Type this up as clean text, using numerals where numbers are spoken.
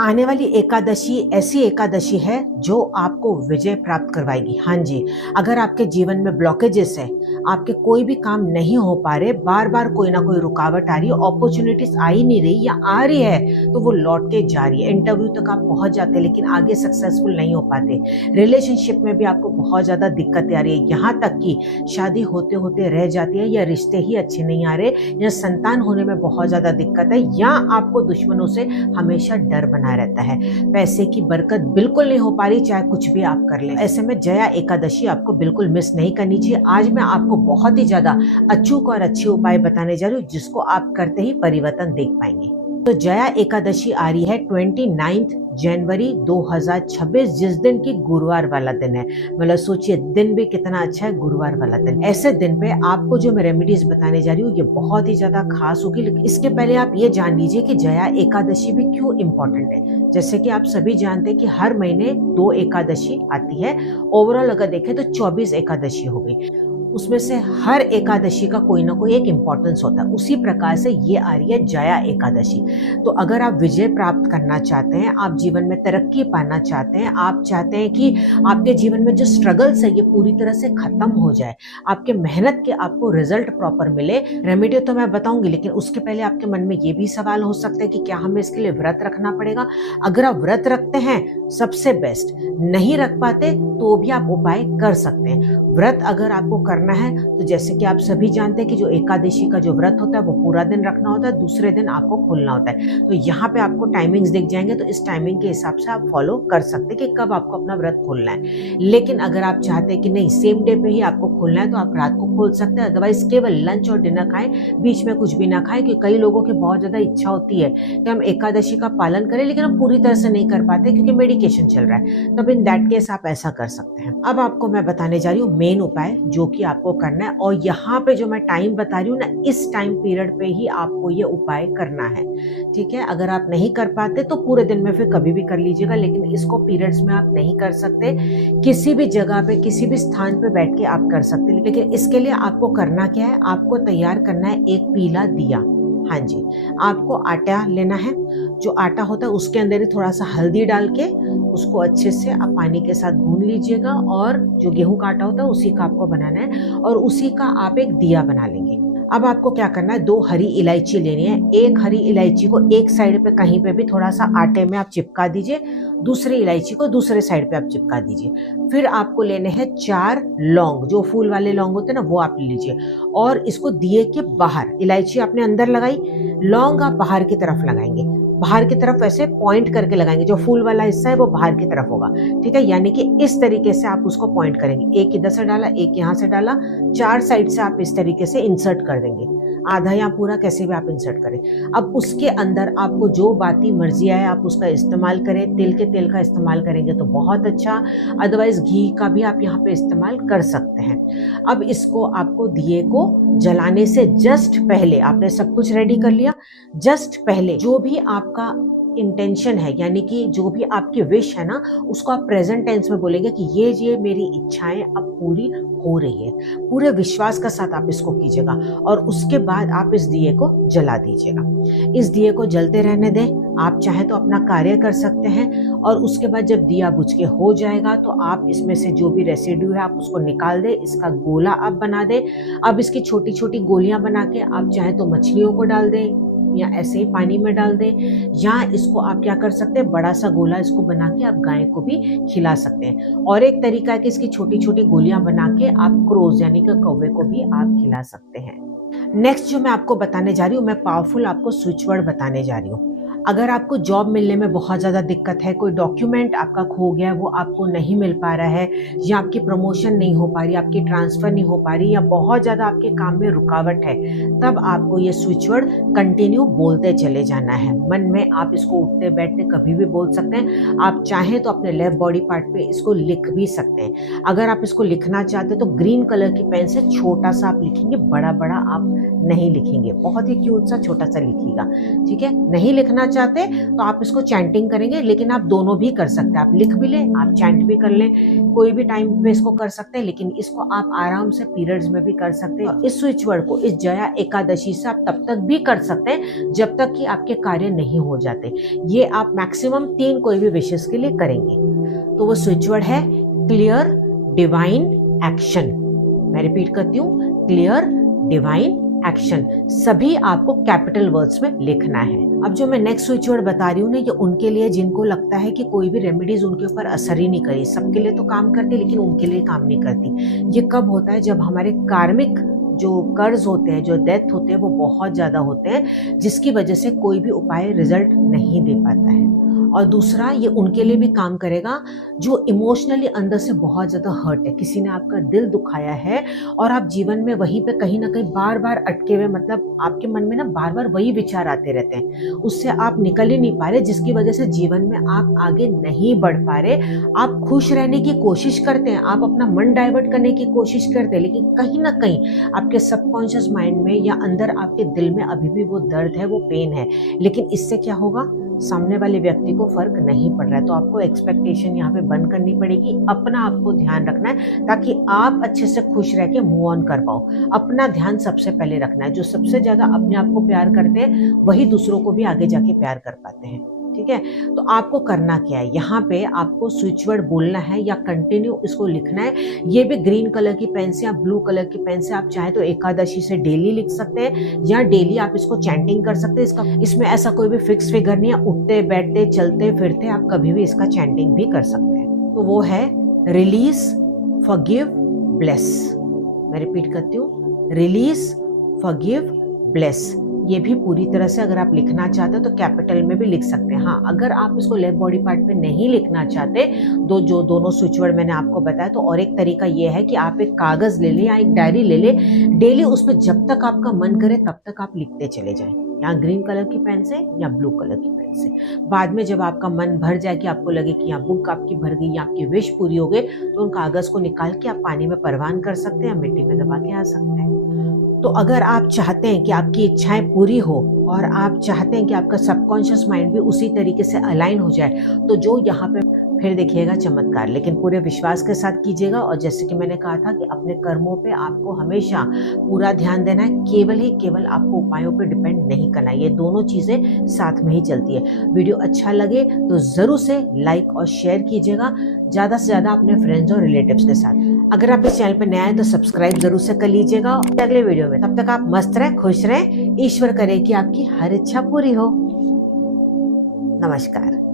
आने वाली एकादशी ऐसी एकादशी है जो आपको विजय प्राप्त करवाएगी। हाँ जी, अगर आपके जीवन में ब्लॉकेजेस है, आपके कोई भी काम नहीं हो पा रहे, बार-बार कोई ना कोई रुकावट आ रही है, अपॉर्च्युनिटीज़ आ ही नहीं रही या आ रही है तो वो लौट के जा रही है। इंटरव्यू तक आप पहुँच जाते हैं लेकिन आगे सक्सेसफुल नहीं हो पाते। रिलेशनशिप में भी आपको बहुत ज़्यादा दिक्कतें आ रही है, यहाँ तक कि शादी होते-होते रह जाती है या रिश्ते ही अच्छे नहीं आ रहे या संतान होने में बहुत ज़्यादा दिक्कत है या आपको दुश्मनों से हमेशा डर बना रहता है। पैसे की बरकत बिल्कुल नहीं हो पा रही चाहे कुछ भी आप कर लें। ऐसे में जया एकादशी आपको बिल्कुल मिस नहीं करनी चाहिए। आज मैं आपको बहुत ही ज़्यादा अचूक और अच्छे उपाय बताने जा रही हूँ जिसको आप करते ही परिवर्तन देख पाएंगे। तो जया एकादशी आ रही है 29 जनवरी 2026 जिस दिन की गुरुवार वाला दिन है। मतलब सोचिए दिन भी कितना अच्छा है, गुरुवार वाला दिन। ऐसे दिन पे आपको जो मैं रेमेडीज बताने जा रही हूँ ये बहुत ही ज्यादा खास होगी। लेकिन इसके पहले आप ये जान लीजिए कि जया एकादशी भी क्यों इम्पोर्टेंट है। जैसे कि आप सभी जानते हैं कि हर महीने 2 एकादशी आती है। ओवरऑल अगर देखें तो 24 एकादशी हो गई। उसमें से हर एकादशी का कोई ना कोई एक इम्पोर्टेंस होता है। उसी प्रकार से ये आ रही है जया एकादशी। तो अगर आप विजय प्राप्त करना चाहते हैं, आप जीवन में तरक्की पाना चाहते हैं, आप चाहते हैं कि आपके जीवन में जो स्ट्रगल्स है ये पूरी तरह से खत्म हो जाए, आपके मेहनत के आपको रिजल्ट प्रॉपर मिले, रेमेडी तो मैं बताऊंगी। लेकिन उसके पहले आपके मन में ये भी सवाल हो सकता है कि क्या हमें इसके लिए व्रत रखना पड़ेगा। अगर आप व्रत रखते हैं सबसे बेस्ट, नहीं रख पाते तो भी आप उपाय कर सकते हैं। व्रत अगर आपको करना है तो जैसे कि आप सभी जानते हैं कि जो एकादशी का जो व्रत होता है वो पूरा दिन रखना होता है, दूसरे दिन आपको खोलना होता है। तो यहाँ पे आपको टाइमिंग्स दिख जाएंगे, तो इस टाइमिंग के हिसाब से आप फॉलो कर सकते हैं कि कब आपको अपना व्रत खोलना है। लेकिन अगर आप चाहते हैं कि नहीं सेम डे पे ही आपको खोलना है तो आप रात को खोल सकते हैं। अदरवाइज केवल लंच और डिनर खाएं, बीच में कुछ भी ना खाएं। क्योंकि कई लोगों की बहुत ज्यादा इच्छा होती है कि हम एकादशी का पालन करें लेकिन हम पूरी तरह से नहीं कर पाते क्योंकि मेडिकेशन चल रहा है। तब इन दैट केस आप ऐसा कर सकते हैं। अब आपको मैं बताने जा रही हूँ मेन उपाय जो कि आपको करना है, और यहाँ पे जो मैं टाइम बता रही हूँ ना, इस टाइम पीरियड पे ही आपको ये उपाय करना है। ठीक है, अगर आप नहीं कर पाते तो पूरे दिन में फिर कभी भी कर लीजिएगा, लेकिन इसको पीरियड्स में आप नहीं कर सकते। किसी भी जगह पे किसी भी स्थान पे बैठ के आप कर सकते हैं। लेकिन इसके लिए आपको करना क्या है, आपको तैयार करना है एक पीला दिया। हाँ जी, आपको आटा लेना है। जो आटा होता है उसके अंदर ही थोड़ा सा हल्दी डाल के उसको अच्छे से आप पानी के साथ गूंद लीजिएगा, और जो गेहूं का आटा होता है उसी का आपको बनाना है और उसी का आप एक दिया बना लेंगे। अब आपको क्या करना है, 2 हरी इलायची लेनी है। एक हरी इलायची को एक साइड पे कहीं पे भी थोड़ा सा आटे में आप चिपका दीजिए, दूसरी इलायची को दूसरे साइड पे आप चिपका दीजिए। फिर आपको लेने हैं 4 लौंग, जो फूल वाले लौंग होते हैं ना वो आप ले लीजिए, और इसको दिए के बाहर, इलायची आपने अंदर लगाई, लौंग आप बाहर की तरफ लगाएंगे। बाहर की तरफ ऐसे पॉइंट करके लगाएंगे, जो फूल वाला हिस्सा है वो बाहर की तरफ होगा। ठीक है, यानी कि इस तरीके से आप उसको पॉइंट करेंगे। एक इधर से डाला, एक यहाँ से डाला, 4 साइड से आप इस तरीके से इंसर्ट कर देंगे, आधा या पूरा कैसे भी आप इंसर्ट करें। अब उसके अंदर आपको जो बाती मर्जी आए आप उसका इस्तेमाल करें। तिल के तेल का इस्तेमाल करेंगे तो बहुत अच्छा, अदरवाइज घी का भी आप यहाँ पे इस्तेमाल कर सकते हैं। अब इसको आपको दिए को जलाने से जस्ट पहले, आपने सब कुछ रेडी कर लिया, जस्ट पहले जो भी आपका इंटेंशन है, यानी कि जो भी आपकी विश है ना, उसको आप प्रेजेंट टेंस में बोलेंगे कि ये मेरी इच्छाएं अब पूरी हो रही है। पूरे विश्वास के साथ आप इसको कीजिएगा और उसके बाद आप इस दिए को जला दीजिएगा। इस दिए को जलते रहने दें। आप चाहे तो अपना कार्य कर सकते हैं, और उसके बाद जब दिया बुझ के हो जाएगा तो आप इसमें से जो भी रेसिड्यू है आप उसको निकाल दें। इसका गोला आप बना दें। अब इसकी छोटी छोटी गोलियां बना के आप चाहे तो मछलियों को डाल दें या ऐसे ही पानी में डाल दें, या इसको आप क्या कर सकते हैं, बड़ा सा गोला इसको बना के आप गाय को भी खिला सकते हैं। और एक तरीका है कि इसकी छोटी छोटी गोलियां बना के आप क्रोज यानी कि कौवे को भी आप खिला सकते हैं। नेक्स्ट जो मैं आपको बताने जा रही हूँ, मैं पावरफुल आपको स्विच वर्ड बताने जा रही हूँ। अगर आपको जॉब मिलने में बहुत ज़्यादा दिक्कत है, कोई डॉक्यूमेंट आपका खो गया है वो आपको नहीं मिल पा रहा है, या आपकी प्रमोशन नहीं हो पा रही, आपकी ट्रांसफ़र नहीं हो पा रही, या बहुत ज़्यादा आपके काम में रुकावट है, तब आपको ये स्विच वर्ड कंटिन्यू बोलते चले जाना है। मन में आप इसको उठते बैठते कभी भी बोल सकते हैं। आप चाहें तो अपने लेफ्ट बॉडी पार्ट पे इसको लिख भी सकते हैं। अगर आप इसको लिखना चाहते हैं तो ग्रीन कलर की पेन से छोटा सा आप लिखेंगे, बड़ा बड़ा आप नहीं लिखेंगे, बहुत ही क्यूट सा छोटा सा लिखिएगा। ठीक है, नहीं लिखना चाहते तो आप इसको चैंटिंग करेंगे, लेकिन आप दोनों भी कर सकते हैं। आप लिख भी लें, आप चैंट भी कर लें, कोई भी टाइम पे इसको कर सकते हैं, लेकिन इसको आप आराम से पीरियड्स में भी कर सकते हैं। इस स्विच वर्ड को इस जया एकादशी से आप तब तक भी कर सकते हैं जब तक कि आपके कार्य नहीं हो जाते। ये आप मैक्सिमम 3 कोई भी विशेष के लिए करेंगे। तो वो स्विच वर्ड है क्लियर डिवाइन एक्शन। मैं रिपीट करती हूँ, क्लियर डिवाइन एक्शन। सभी आपको कैपिटल वर्ड्स में लिखना है। अब जो मैं नेक्स्ट स्विच वर्ड बता रही हूँ ना, ये उनके लिए जिनको लगता है कि कोई भी रेमेडीज उनके ऊपर असर ही नहीं करी। सबके लिए तो काम करती, लेकिन उनके लिए काम नहीं करती। ये कब होता है? जब हमारे कार्मिक जो कर्ज होते हैं, जो डेथ होते हैं, वो बहुत ज्यादा होते हैं, जिसकी वजह से कोई भी उपाय रिजल्ट नहीं दे पाता है। और दूसरा, ये उनके लिए भी काम करेगा जो इमोशनली अंदर से बहुत ज्यादा हर्ट है। किसी ने आपका दिल दुखाया है और आप जीवन में वहीं पे कहीं ना कहीं बार बार अटके हुए, मतलब आपके मन में ना बार बार वही विचार आते रहते हैं, उससे आप निकल ही नहीं पा रहे, जिसकी वजह से जीवन में आप आगे नहीं बढ़ पा रहे। आप खुश रहने की कोशिश करते हैं, आप अपना मन डाइवर्ट करने की कोशिश करते हैं, लेकिन कहीं ना कहीं आपके सबकॉन्शियस माइंड में या अंदर आपके दिल में अभी भी वो दर्द है, वो पेन है। लेकिन इससे क्या होगा? सामने वाले व्यक्ति को फर्क नहीं पड़ रहा है। तो आपको एक्सपेक्टेशन यहाँ पे बंद करनी पड़ेगी। अपना आपको ध्यान रखना है ताकि आप अच्छे से खुश रह के मूव ऑन कर पाओ। अपना ध्यान सबसे पहले रखना है। जो सबसे ज्यादा अपने आप को प्यार करते हैं वही दूसरों को भी आगे जाके प्यार कर पाते हैं। ठीक है, तो आपको करना क्या है? यहाँ पे आपको स्विच वर्ड बोलना है या कंटिन्यू इसको लिखना है। ये भी ग्रीन कलर की पेन से या ब्लू कलर की पेन से आप चाहे तो एकादशी से डेली लिख सकते हैं, या डेली आप इसको चैंटिंग कर सकते हैं। इसमें ऐसा कोई भी फिक्स फिगर नहीं है, उठते बैठते चलते फिरते आप कभी भी इसका चैंटिंग भी कर सकते हैं। तो वो है रिलीज, फॉरगिव, ब्लेस। मैं रिपीट करती हूँ, रिलीज, फॉरगिव, ब्लेस। ये भी पूरी तरह से अगर आप लिखना चाहते हो तो कैपिटल में भी लिख सकते हैं। हाँ, अगर आप इसको लेफ्ट बॉडी पार्ट पे नहीं लिखना चाहते, जो दोनों स्विच वर्ड मैंने आपको बताया, तो और एक तरीका ये है कि आप एक कागज ले लें या एक डायरी ले लें। डेली उसमें जब तक आपका मन करे तब तक आप लिखते चले जाएं, या ग्रीन कलर की पेन से या ब्लू कलर की पेन से। बाद में जब आपका मन भर जाए कि आपको लगे कि यहाँ बुक आपकी भर गई या आपकी विश पूरी हो गई, तो उन कागज को निकाल के आप पानी में परवान कर सकते हैं, मिट्टी में दबा के आ सकते हैं। तो अगर आप चाहते हैं कि आपकी इच्छाएं पूरी हो और आप चाहते हैं कि आपका सबकॉन्शियस माइंड भी उसी तरीके से अलाइन हो जाए, तो जो यहाँ पे फिर देखिएगा चमत्कार, लेकिन पूरे विश्वास के साथ कीजिएगा। और जैसे कि मैंने कहा था कि अपने कर्मों पे आपको हमेशा पूरा ध्यान देना है, केवल ही केवल आपको उपायों पे डिपेंड नहीं करना है। ये दोनों चीजें साथ में ही चलती है। वीडियो अच्छा लगे तो जरूर से लाइक और शेयर कीजिएगा, ज्यादा से ज्यादा अपने फ्रेंड्स और रिलेटिव्स के साथ। अगर आप इस चैनल पर नए आए तो सब्सक्राइब जरूर से कर लीजिएगा। अगले वीडियो में, तब तक आप मस्त रहें, खुश रहें, ईश्वर करे कि आपकी हर इच्छा पूरी हो। नमस्कार।